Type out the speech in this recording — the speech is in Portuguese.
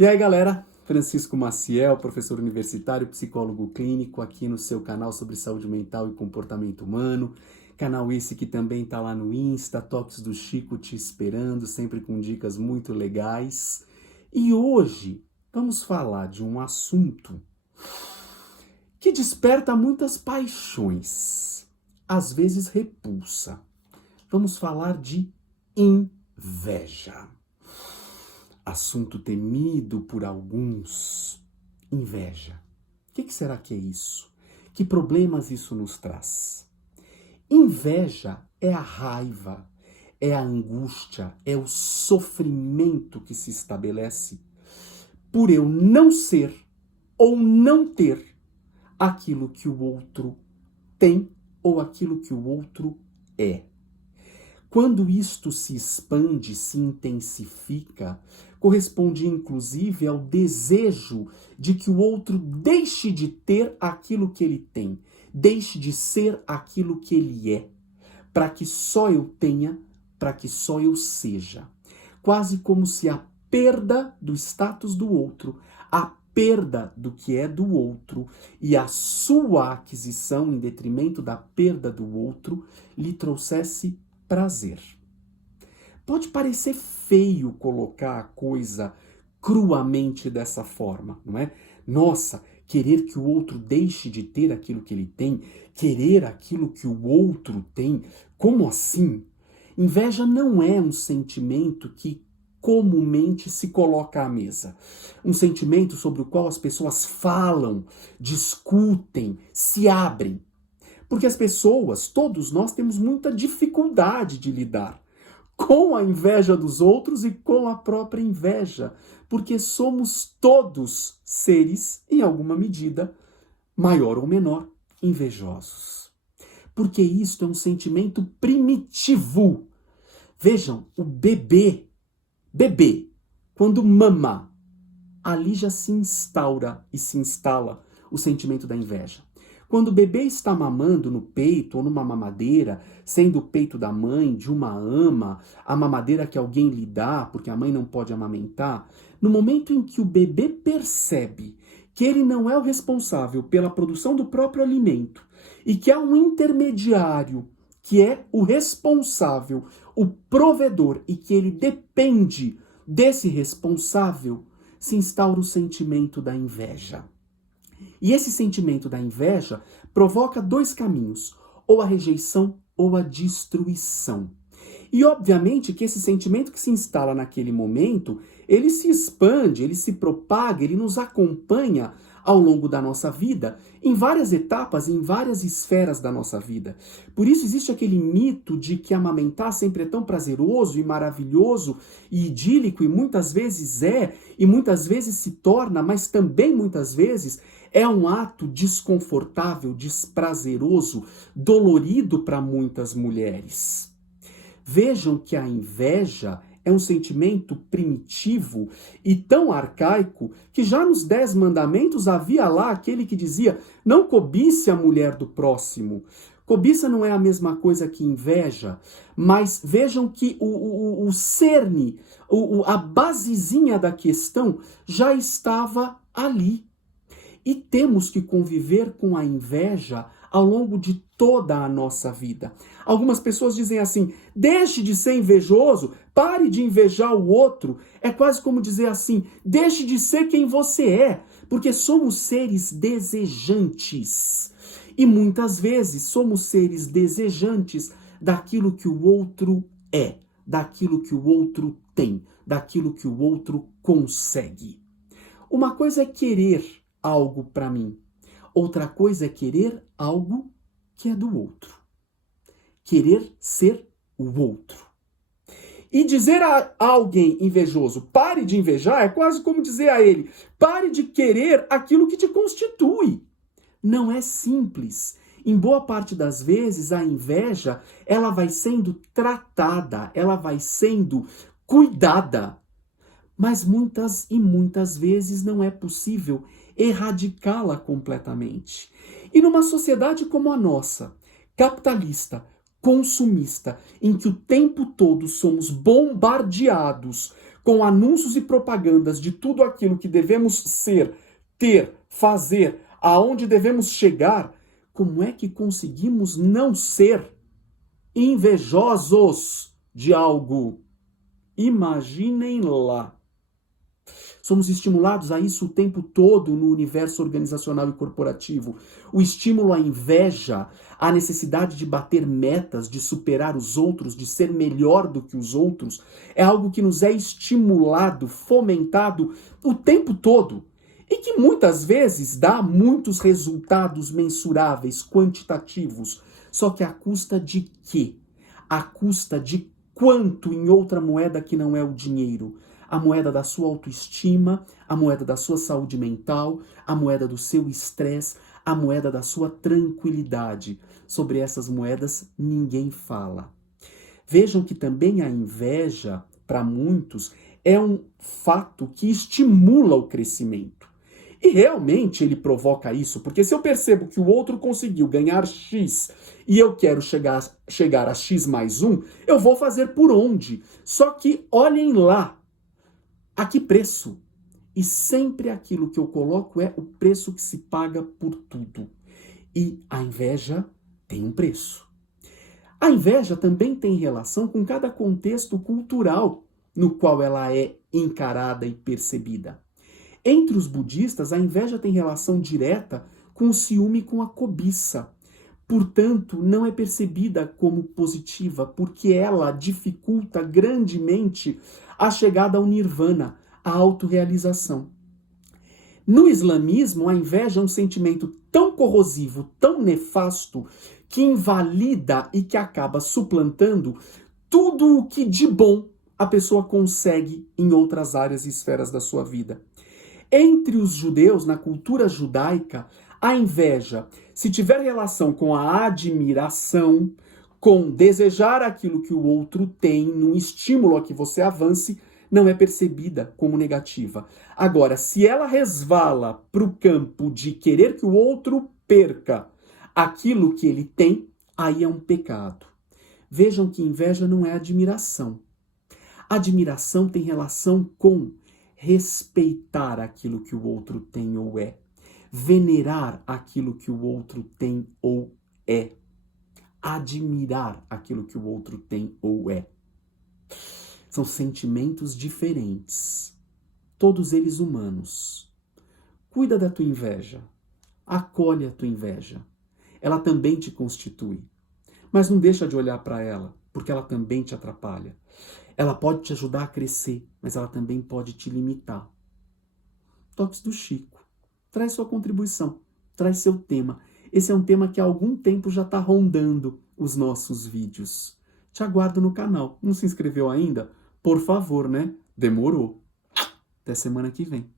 E aí, galera? Francisco Maciel, professor universitário, psicólogo clínico, aqui no seu canal sobre saúde mental e comportamento humano. Canal esse que também tá lá no Insta, Toques do Chico te esperando, sempre com dicas muito legais. E hoje vamos falar de um assunto que desperta muitas paixões, às vezes repulsa. Vamos falar de inveja. Assunto temido por alguns. Inveja. O que será que é isso? Que problemas isso nos traz? Inveja é a raiva, é a angústia, é o sofrimento que se estabelece por eu não ser ou não ter aquilo que o outro tem ou aquilo que o outro é. Quando isto se expande, se intensifica, corresponde inclusive ao desejo de que o outro deixe de ter aquilo que ele tem, deixe de ser aquilo que ele é, para que só eu tenha, para que só eu seja. Quase como se a perda do status do outro, a perda do que é do outro e a sua aquisição em detrimento da perda do outro lhe trouxesse prazer. Pode parecer feio colocar a coisa cruamente dessa forma, não é? Nossa, querer que o outro deixe de ter aquilo que ele tem, querer aquilo que o outro tem, como assim? Inveja não é um sentimento que comumente se coloca à mesa. Um sentimento sobre o qual as pessoas falam, discutem, se abrem. Porque as pessoas, todos nós, temos muita dificuldade de lidar com a inveja dos outros e com a própria inveja, porque somos todos seres, em alguma medida, maior ou menor, invejosos. Porque isto é um sentimento primitivo. Vejam, o bebê, quando mama, ali já se instaura e se instala o sentimento da inveja. Quando o bebê está mamando no peito ou numa mamadeira, sendo o peito da mãe, de uma ama, a mamadeira que alguém lhe dá, porque a mãe não pode amamentar, no momento em que o bebê percebe que ele não é o responsável pela produção do próprio alimento e que há um intermediário que é o responsável, o provedor, e que ele depende desse responsável, se instaura o sentimento da inveja. E esse sentimento da inveja provoca dois caminhos, ou a rejeição ou a destruição. E obviamente que esse sentimento que se instala naquele momento, ele se expande, ele se propaga, ele nos acompanha ao longo da nossa vida, em várias etapas, em várias esferas da nossa vida. Por isso existe aquele mito de que amamentar sempre é tão prazeroso e maravilhoso e idílico, e muitas vezes é, e muitas vezes se torna, mas também muitas vezes é um ato desconfortável, desprazeroso, dolorido para muitas mulheres. Vejam que a inveja é um sentimento primitivo e tão arcaico que já nos 10 mandamentos havia lá aquele que dizia: não cobice a mulher do próximo. Cobiça não é a mesma coisa que inveja, mas vejam que o cerne, a basezinha da questão já estava ali. E temos que conviver com a inveja ao longo de toda a nossa vida. Algumas pessoas dizem assim: deixe de ser invejoso, pare de invejar o outro. É quase como dizer assim: deixe de ser quem você é, porque somos seres desejantes. E muitas vezes somos seres desejantes daquilo que o outro é, daquilo que o outro tem, daquilo que o outro consegue. Uma coisa é querer algo para mim. Outra coisa é querer algo que é do outro. Querer ser o outro. E dizer a alguém invejoso, pare de invejar, é quase como dizer a ele, pare de querer aquilo que te constitui. Não é simples. Em boa parte das vezes, a inveja, ela vai sendo tratada, ela vai sendo cuidada. Mas muitas e muitas vezes não é possível erradicá-la completamente. E numa sociedade como a nossa, capitalista, consumista, em que o tempo todo somos bombardeados com anúncios e propagandas de tudo aquilo que devemos ser, ter, fazer, aonde devemos chegar, como é que conseguimos não ser invejosos de algo? Imaginem lá. Somos estimulados a isso o tempo todo no universo organizacional e corporativo. O estímulo à inveja, à necessidade de bater metas, de superar os outros, de ser melhor do que os outros, é algo que nos é estimulado, fomentado o tempo todo. E que muitas vezes dá muitos resultados mensuráveis, quantitativos. Só que à custa de quê? À custa de quanto em outra moeda que não é o dinheiro? A moeda da sua autoestima, a moeda da sua saúde mental, a moeda do seu estresse, a moeda da sua tranquilidade. Sobre essas moedas ninguém fala. Vejam que também a inveja, para muitos, é um fato que estimula o crescimento. E realmente ele provoca isso, porque se eu percebo que o outro conseguiu ganhar X e eu quero chegar a X mais 1, eu vou fazer por onde? Só que olhem lá, a que preço? E sempre aquilo que eu coloco é o preço que se paga por tudo. E a inveja tem um preço. A inveja também tem relação com cada contexto cultural no qual ela é encarada e percebida. Entre os budistas, a inveja tem relação direta com o ciúme e com a cobiça. Portanto, não é percebida como positiva, porque ela dificulta grandemente a chegada ao nirvana, a autorrealização. No islamismo, a inveja é um sentimento tão corrosivo, tão nefasto, que invalida e que acaba suplantando tudo o que de bom a pessoa consegue em outras áreas e esferas da sua vida. Entre os judeus, na cultura judaica, a inveja, se tiver relação com a admiração, com desejar aquilo que o outro tem, num estímulo a que você avance, não é percebida como negativa. Agora, se ela resvala para o campo de querer que o outro perca aquilo que ele tem, aí é um pecado. Vejam que inveja não é admiração. Admiração tem relação com respeitar aquilo que o outro tem ou é. Venerar aquilo que o outro tem ou é. Admirar aquilo que o outro tem ou é. São sentimentos diferentes, todos eles humanos. Cuida da tua inveja, acolhe a tua inveja. Ela também te constitui, mas não deixa de olhar para ela, porque ela também te atrapalha. Ela pode te ajudar a crescer, mas ela também pode te limitar. Toques do Chico. Traz sua contribuição, traz seu tema. Esse é um tema que há algum tempo já está rondando os nossos vídeos. Te aguardo no canal. Não se inscreveu ainda? Por favor, né? Demorou. Até semana que vem.